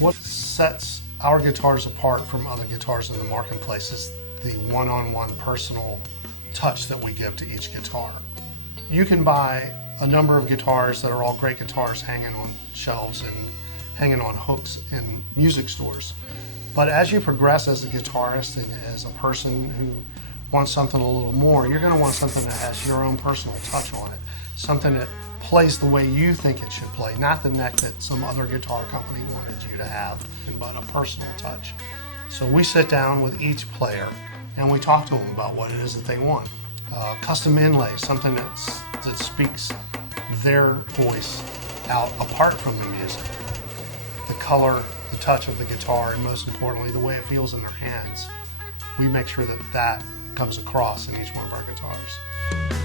What sets our guitars apart from other guitars in the marketplace is the one-on-one personal touch that we give to each guitar. You can buy a number of guitars that are all great guitars hanging on shelves and hanging on hooks in music stores. But as you progress as a guitarist and as a person who wants something a little more, you're going to want something that has your own personal touch on it, something that plays the way you think it should play, not the neck that some other guitar company wanted you to have, but a personal touch. So we sit down with each player and we talk to them about what it is that they want. Custom inlays, something that speaks their voice out apart from the music. The color, the touch of the guitar, and most importantly, the way it feels in their hands. We make sure that that comes across in each one of our guitars.